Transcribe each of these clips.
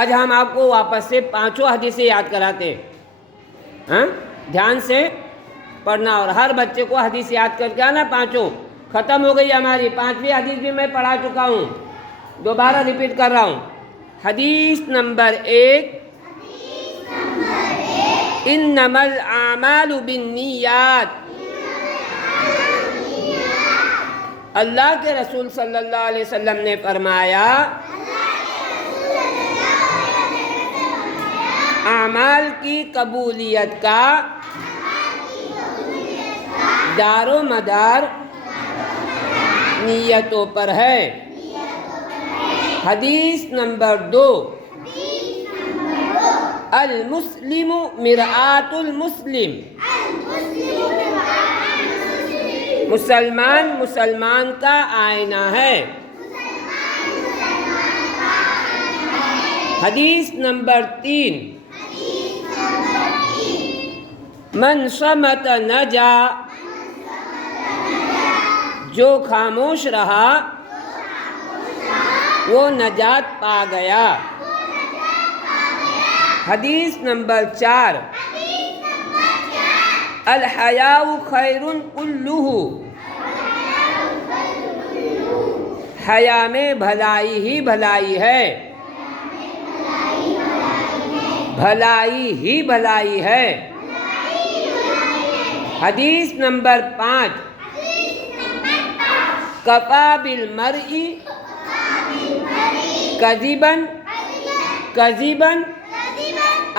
آج ہم آپ کو واپس سے 5 حدیثیں یاد کراتے ہیں. ہاں دھیان سے پڑھنا، اور ہر بچے کو حدیث یاد کر کے آنا. 5 ختم ہو گئی ہماری. 5ویں حدیث بھی میں پڑھا چکا ہوں، دوبارہ ریپیٹ کر رہا ہوں. حدیث نمبر 1، انما الاعمال بالنیات. اللہ کے رسول صلی اللہ علیہ وسلم نے فرمایا اعمال کی قبولیت کا دار و مدار نیتوں پر ہے. حدیث نمبر 2، المسلم مرآۃ المسلم. مسلمان مسلمان کا آئینہ ہے. حدیث نمبر 3، من صمت نجا. جو خاموش رہا وہ نجات پا گیا. حدیث نمبر 4، الحیاء خیر کلہ. حیا میں بھلائی ہی بھلائی ہے، بھلائی ہی بھلائی ہے. حدیث نمبر 5، کفی بالمرء کذبا کذبا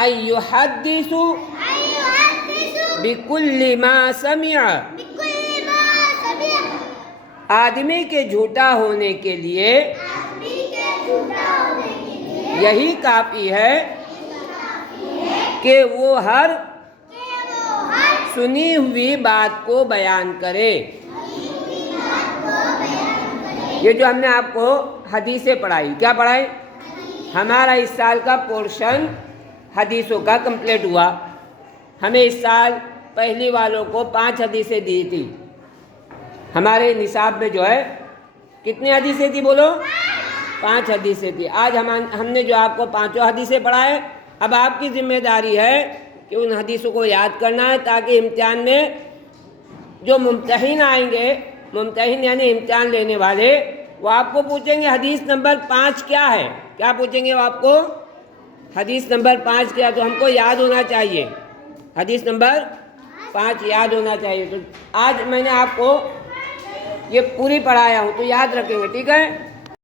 ان یحدث بکل ما سمع. آدمی کے جھوٹا ہونے کے لیے یہی کافی ہے کہ وہ ہر سنی ہوئی بات کو بیان کرے. یہ جو ہم نے آپ کو حدیثیں پڑھائی، کیا پڑھائی؟ ہمارا اس سال کا پورشن حدیثوں کا کمپلیٹ ہوا. ہمیں اس سال پہلی والوں کو 5 حدیثیں دی تھی. ہمارے نصاب میں جو ہے کتنی حدیثیں تھی بولو؟ 5 حدیثیں تھی. آج ہم نے جو آپ کو 5 حدیثیں پڑھائے، اب آپ کی ذمہ داری ہے کہ ان حدیثوں کو یاد کرنا ہے، تاکہ امتحان میں جو ممتحن آئیں گے، ممتحن یعنی امتحان لینے والے، وہ آپ کو پوچھیں گے حدیث نمبر 5 کیا ہے. کیا پوچھیں گے وہ آپ کو؟ حدیث نمبر 5 کیا؟ تو ہم کو یاد ہونا چاہیے. حدیث نمبر 5 یاد ہونا چاہیے. تو آج میں نے آپ کو یہ پوری پڑھایا ہوں، تو یاد رکھیں گے، ٹھیک ہے؟